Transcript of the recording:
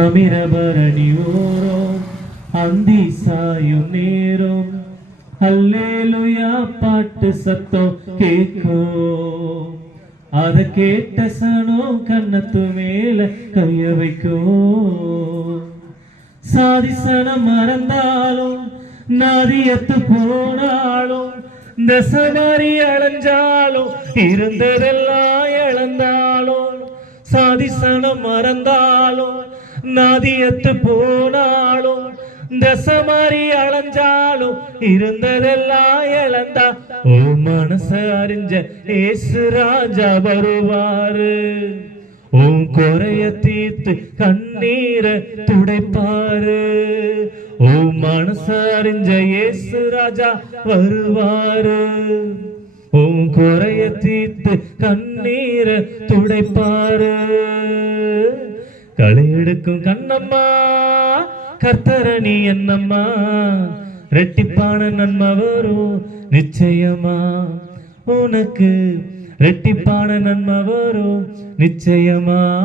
அமிரபரணி ஓரம் அந்தி சாயும் நேரம். அல்லேலுயா பாட்டு சத்தம் கேட்கும் அத கேட்ட சனம் கண்ணத்து மேல கைய வைக்கும். சாதிசனம் மறந்தாலும் நாதியத்து போனாலும் தசமாரி அலைஞ்சாலும் இருந்ததெல்லாம் இழந்தாலும் சாதிசனம் மறந்தாலும் நாதியத்து போனாலும் தசமாரி அலைஞ்சாலும் இருந்ததெல்லாம் இழந்தா ஓ மனச அறிஞ்ச ஏசு ராஜா வருவாரு. உன் குறைய தீர்த்து கண்ணீரை துடைப்பாரு. உன் மனச அறிஞ்ச ஏசு ராஜா வருவாரு. உன் குறைய தீர்த்து கண்ணீரை துடைப்பாரு. களை எடுக்கும் கண்ணம்மா கர்த்தரணி என்னம்மா. ரெட்டிப்பான நன்மை வரும். நிச்சயமா. உனக்கு ரெட்டிப்பான நன்மை வரும். நிச்சயமா.